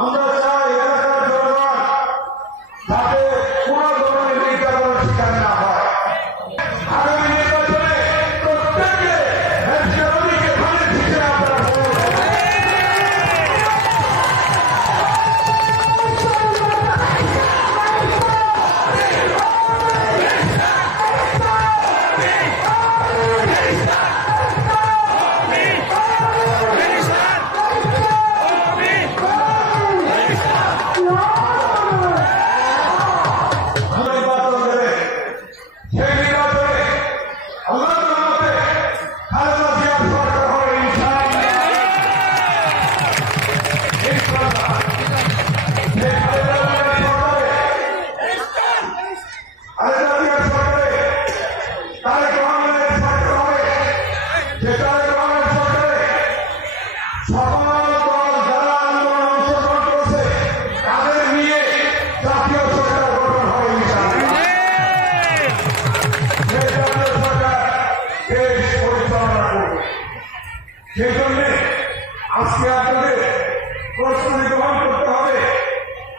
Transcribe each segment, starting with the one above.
আমরা চাই এলাকার জনগণ যাতে কোনো ধরনের নির্যাতনের শিকার না হয়। আগামী নির্বাচনে প্রত্যেকে রাজনীতিকে ভালো দিতে আপনারা সেই জন্য আজকে আপনাদের প্রস্তুতি গ্রহণ করতে হবে।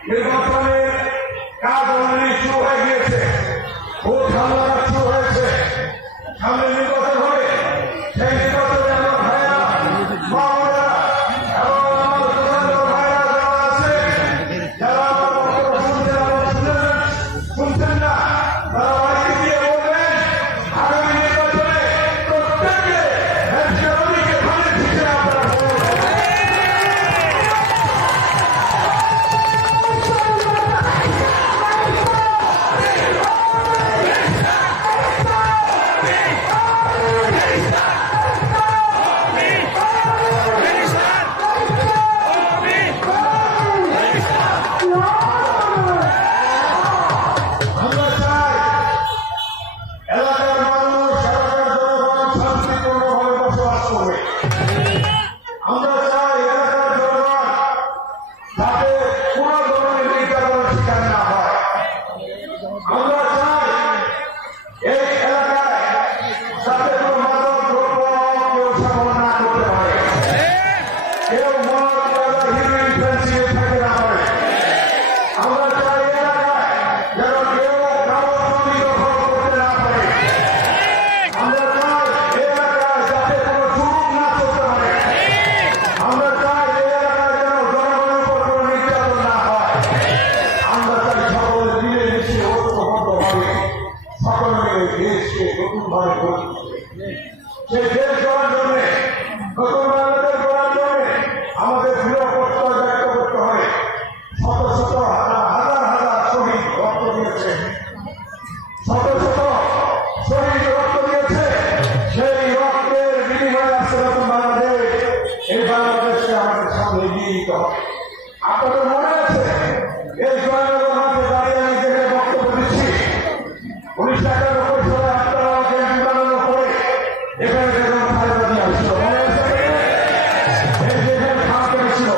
নির্বাচনের কাজ অলরেডি শুরু হয়ে গিয়েছে, ভোট হামলা শুরু হয়েছে, সামনে নির্বাচন হবে। সেই নির্বাচনে আমার ভাইরা মাওলানা এবং আমার দোকানদার ভাইরা যারা আছে, যারা শুনছেন না, তারা বাড়িতে গিয়ে বলবেন আগামী নির্বাচনে প্রত্যেকে আমাদের দৃঢ় প্রত্যয় ব্যক্ত করতে হবে। শত শত হাজার হাজার শহীদ রক্ত দিয়েছে, শত শত শহীদ রক্ত দিয়েছে। সেই রক্তের বিনিময়ে আসছে নতুন বাংলাদেশ। এই বাংলাদেশকে আমাদের সামনে এগিয়ে দিতে হবে। আপনাদের মনে আছে এই জয়নগর মাঠে দাঁড়িয়ে আমি যেখানে বক্তব্য দিচ্ছি, 1991 সালে আপনারা আমাকে বিমানের পরে এখানে দেখলাম খালেদা জিয়া আসছিল, মনে আছে? এই যেখানে খাপ করেছিল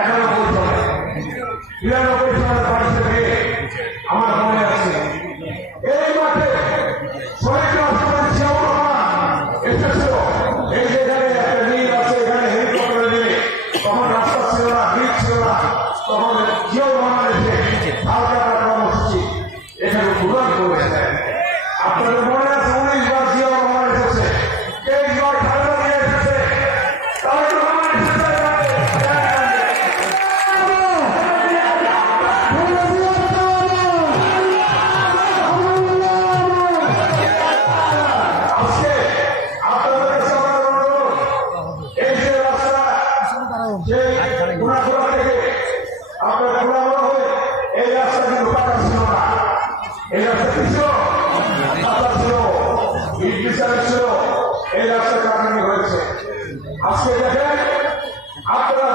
এখনো বলতে হবে। 92 সালের বাড়িতে গিয়ে আমার মনে আছে এই মাঠে শহীদ রাষ্ট্রপতি জিয়াউর রহমান এসেছিল। এই যেখানে একটা নীল আছে, এখানে হেলিকপ্টারে নেমে, তখন রাস্তা ছিল না, ব্রিজ ছিল না, তখন জিয়াউর রহমান এসে হালকা কর্মসূচি এখানে উদ্বোধন করেছেন। আপনাদের মনে আছে 19 বার জিয়াউর রহমান এসেছে, 23 বার খালেদা জিয়া এসেছে, তারেক রহমান এসেছে। আজকে আপনাদের কাছে আমার অনুরোধ, এই যে রাস্তা সেই গুণাখোলা থেকে আপনার গুণাখোলা হয়ে এই রাস্তা কিন্তু পাকা ছিল না। এই রাস্তা কি ছিল? পাকা ছিল, ইট বিচার ছিল। এই রাস্তা কাটানি হয়েছে। আজকে দেখেন আপনারা